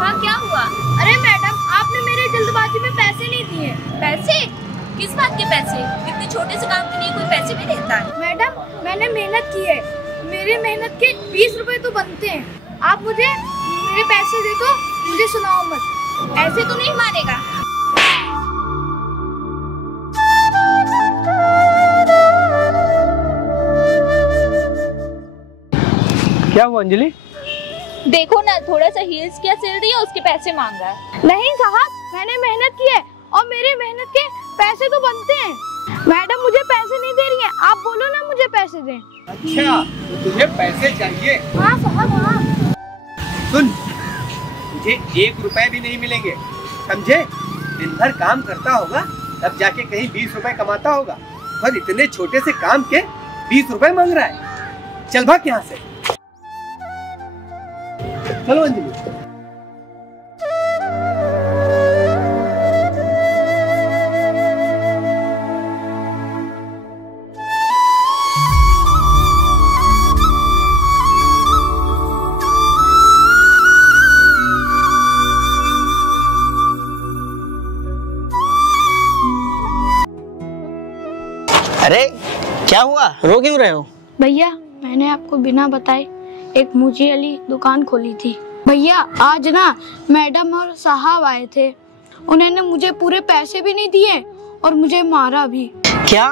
हाँ क्या हुआ? अरे मैडम, आपने मेरे जल्दबाजी में पैसे नहीं दिए। पैसे? किस बात के पैसे? इतने छोटे से काम के लिए कोई पैसे भी देता है? मैडम, मैंने मेहनत की है, मेरे मेहनत के 20 रुपए तो बनते हैं। आप मुझे मेरे पैसे दे दो, मुझे सुनाओ मत। ऐसे तो नहीं मानेगा। क्या हुआ अंजलि? देखो ना, थोड़ा सा हील्स क्या सिल दिया, उसके पैसे मांग रहा है। नहीं साहब, मैंने मेहनत की है और मेरी मेहनत के पैसे तो बनते हैं। मैडम मुझे पैसे नहीं दे रही हैं, आप बोलो ना मुझे पैसे दें। अच्छा, तो तुझे पैसे चाहिए? हाँ साहब हाँ। सुन, तुझे 1 रुपए भी नहीं मिलेंगे, समझे? दिन भर काम करता होगा तब जाके कहीं 20 रुपए कमाता होगा, पर इतने छोटे से काम के 20 रुपए मांग रहा है। चल भाग यहाँ से। चलो अंजलि। अरे क्या हुआ, रो क्यों रहे हो? भैया, मैंने आपको बिना बताए एक मूची वाली दुकान खोली थी। भैया आज ना मैडम और साहब आए थे, उन्होंने मुझे पूरे पैसे भी नहीं दिए और मुझे मारा भी। क्या?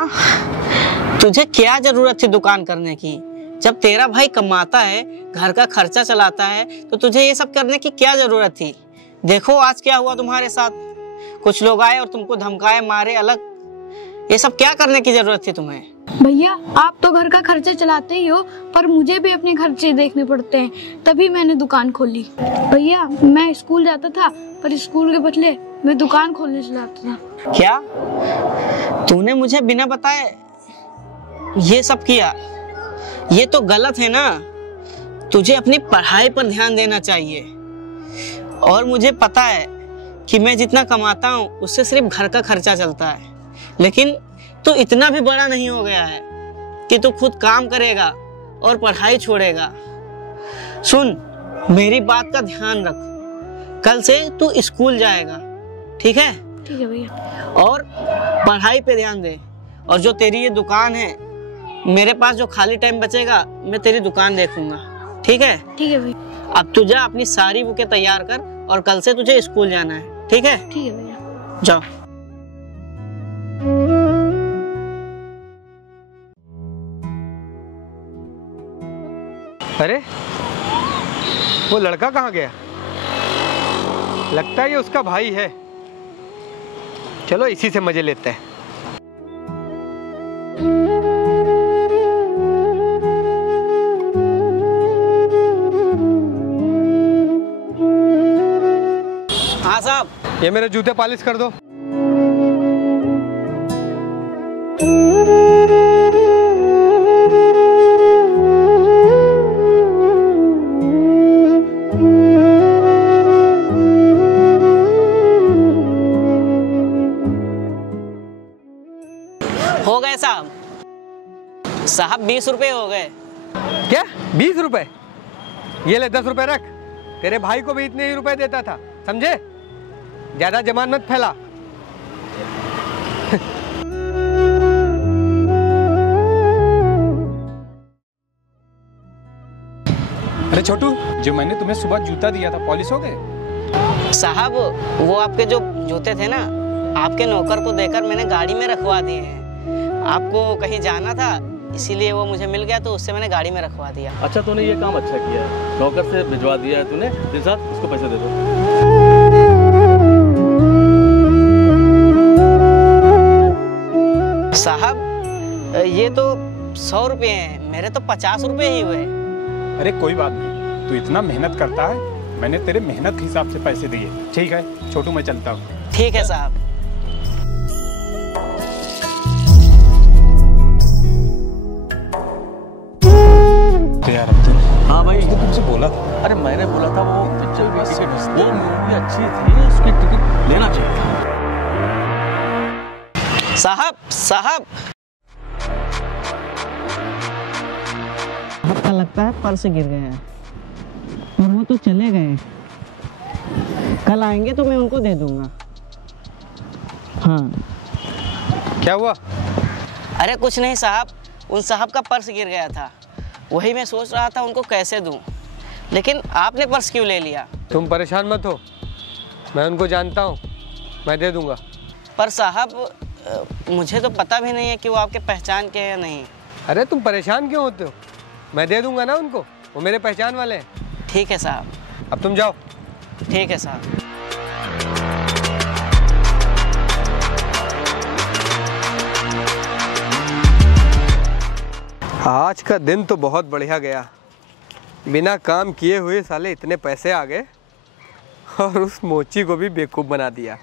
तुझे क्या जरूरत थी दुकान करने की? जब तेरा भाई कमाता है, घर का खर्चा चलाता है, तो तुझे ये सब करने की क्या जरूरत थी? देखो आज क्या हुआ तुम्हारे साथ। कुछ लोग आए और तुमको धमकाए, मारे अलग। ये सब क्या करने की जरूरत थी तुम्हें? भैया आप तो घर का खर्चा चलाते ही हो, पर मुझे भी अपने खर्चे देखने पड़ते हैं, तभी मैंने दुकान खोली। भैया मैं स्कूल जाता था, पर स्कूल के बदले मैं दुकान खोलने चलाता था। क्या तूने मुझे बिना बताए ये सब किया? ये तो गलत है ना। तुझे अपनी पढ़ाई पर ध्यान देना चाहिए। और मुझे पता है कि मैं जितना कमाता हूँ उससे सिर्फ घर का खर्चा चलता है, लेकिन तू इतना भी बड़ा नहीं हो गया है कि तू खुद काम करेगा और पढ़ाई छोड़ेगा। सुन, मेरी बात का ध्यान रख। कल से तू स्कूल जाएगा, ठीक है? ठीक है भैया। और पढ़ाई पे ध्यान दे। और जो तेरी ये दुकान है, मेरे पास जो खाली टाइम बचेगा मैं तेरी दुकान देखूंगा, ठीक है? ठीक है भैया। अब तू जा अपनी सारी बुकें तैयार कर और कल से तुझे स्कूल जाना है, ठीक है? ठीक है भैया। जाओ। अरे वो लड़का कहाँ गया? लगता है ये उसका भाई है। चलो इसी से मजे लेते हैं। हाँ साहब, ये मेरे जूते पॉलिश कर दो। हो गए साहब। साहब 20 रुपए हो गए। क्या 20 रुपए? ये ले 10 रुपए रख। तेरे भाई को भी इतने ही रुपए देता था, समझे? ज्यादा जमान मत फैला। अरे छोटू, जो मैंने तुम्हें सुबह जूता दिया था पॉलिश हो गए? साहब वो आपके जो जूते थे ना, आपके नौकर को देकर मैंने गाड़ी में रखवा दिए हैं। आपको कहीं जाना था इसीलिए वो मुझे मिल गया, तो उससे मैंने गाड़ी में रखवा दिया। अच्छा, तूने ये काम अच्छा किया है, नौकर से भिजवा दिया है तूने। साथ उसको पैसे दे दो। साहब ये तो 100 रुपये हैं, मेरे तो 50 रुपये ही हुए। अरे कोई बात नहीं, तू इतना मेहनत करता है, मैंने तेरे मेहनत के हिसाब से पैसे दिए। ठीक है छोटू, मैं चलता हूँ। ठीक है साहब। तो यार अब्दुल, हाँ भाई, तो तुमसे बोला था। अरे मैंने बोला था वो पिक्चर वो मूवी अच्छी थी, उसकी टिकट लेना चाहिए था। साहब लगता है पर्स गिर गए हैं और वो तो चले गए। कल आएंगे तो मैं उनको दे दूंगा। हाँ। क्या हुआ? अरे कुछ नहीं साहब, उन साहब का पर्स गिर गया था, वही मैं सोच रहा था उनको कैसे दूं, लेकिन आपने पर्स क्यों ले लिया? तुम परेशान मत हो, मैं उनको जानता हूँ, मैं दे दूंगा। पर साहब मुझे तो पता भी नहीं है कि वो आपके पहचान के हैं नहीं। अरे तुम परेशान क्यों होते हो, मैं दे दूंगा ना उनको, वो मेरे पहचान वाले हैं। ठीक है साहब। अब तुम जाओ। ठीक है साहब। आज का दिन तो बहुत बढ़िया गया, बिना काम किए हुए साले इतने पैसे आ गए और उस मोची को भी बेवकूफ़ बना दिया।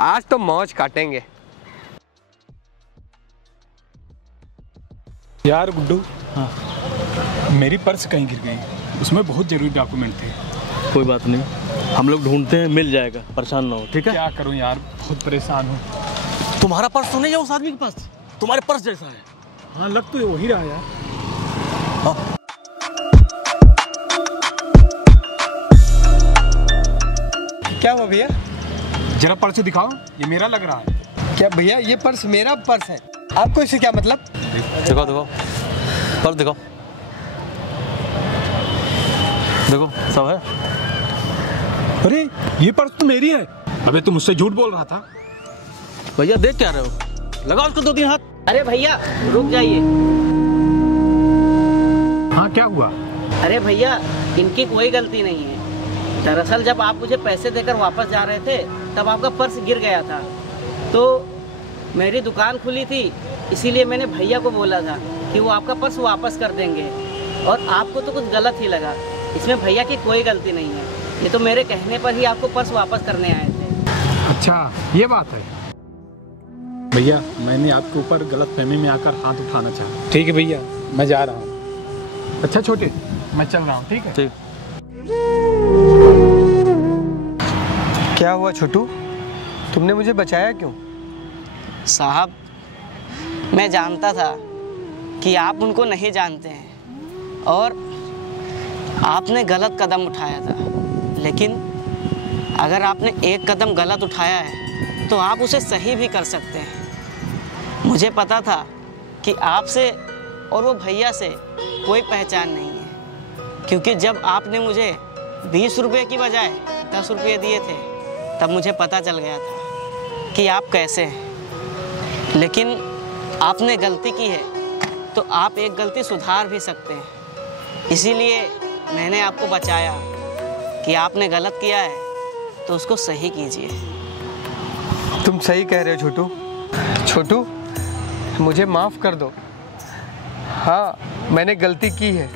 आज तो मौज काटेंगे। यार गुड्डू, हाँ, मेरी पर्स कहीं गिर गई, उसमें बहुत जरूरी डॉक्यूमेंट थे। कोई बात नहीं, हम लोग ढूंढते हैं, मिल जाएगा, परेशान ना हो। ठीक है? क्या करूं यार, बहुत परेशान हूँ। तुम्हारा पर्स तो नहीं है उस आदमी के पास? तुम्हारे पर्स जैसा है। हाँ लग तो वही रहा यार। क्या हुआ भैया? जरा पर्स दिखाओ, ये मेरा लग रहा है। क्या भैया, ये पर्स मेरा पर्स है, आपको इससे क्या मतलब? दिखाओ दिखाओ, पर्स दिखाओ। देखो सब है। अरे ये पर्स तो मेरी है। अबे तुम मुझसे झूठ बोल रहा था। भैया देख क्या रहे हो, लगाओ उसको 2-3 हाथ। अरे भैया रुक जाइए। हाँ क्या हुआ? अरे भैया इनकी कोई गलती नहीं है। दरअसल जब आप मुझे पैसे देकर वापस जा रहे थे तब आपका पर्स गिर गया था, तो मेरी दुकान खुली थी, इसीलिए मैंने भैया को बोला था कि वो आपका पर्स वापस कर देंगे, और आपको तो कुछ गलत ही लगा। इसमें भैया की कोई गलती नहीं है, ये तो मेरे कहने पर ही आपको पर्स वापस करने आए थे। अच्छा ये बात है। भैया मैंने आपके ऊपर गलतफहमी में आकर हाथ उठाना चाहा। ठीक है भैया, मैं जा रहा हूँ। अच्छा छोटे, मैं चल रहा हूँ। ठीक है? ठीक। क्या हुआ छोटू, तुमने मुझे बचाया क्यों? साहब मैं जानता था कि आप उनको नहीं जानते हैं और आपने गलत कदम उठाया था, लेकिन अगर आपने एक कदम गलत उठाया है तो आप उसे सही भी कर सकते हैं। मुझे पता था कि आपसे और वो भैया से कोई पहचान नहीं है, क्योंकि जब आपने मुझे 20 रुपये की बजाय 10 रुपये दिए थे तब मुझे पता चल गया था कि आप कैसे हैं। लेकिन आपने गलती की है तो आप एक गलती सुधार भी सकते हैं, इसीलिए मैंने आपको बचाया कि आपने गलत किया है तो उसको सही कीजिए। तुम सही कह रहे हो छोटू। छोटू मुझे माफ़ कर दो। हाँ मैंने गलती की है,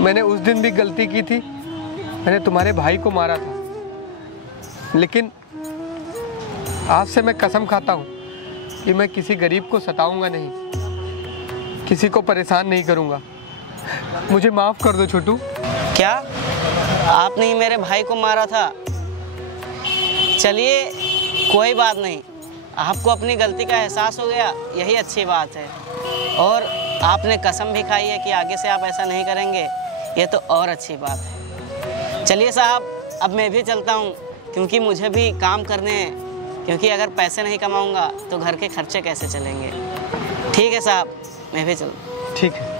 मैंने उस दिन भी गलती की थी, मैंने तुम्हारे भाई को मारा था, लेकिन आज से मैं कसम खाता हूँ कि मैं किसी गरीब को सताऊंगा नहीं, किसी को परेशान नहीं करूँगा। मुझे माफ़ कर दो छोटू। क्या आपने ही मेरे भाई को मारा था? चलिए कोई बात नहीं, आपको अपनी गलती का एहसास हो गया, यही अच्छी बात है। और आपने कसम भी खाई है कि आगे से आप ऐसा नहीं करेंगे, ये तो और अच्छी बात है। चलिए साहब अब मैं भी चलता हूँ, क्योंकि मुझे भी काम करने हैं, क्योंकि अगर पैसे नहीं कमाऊँगा तो घर के खर्चे कैसे चलेंगे। ठीक है साहब, मैं भी चलूँ। ठीक है।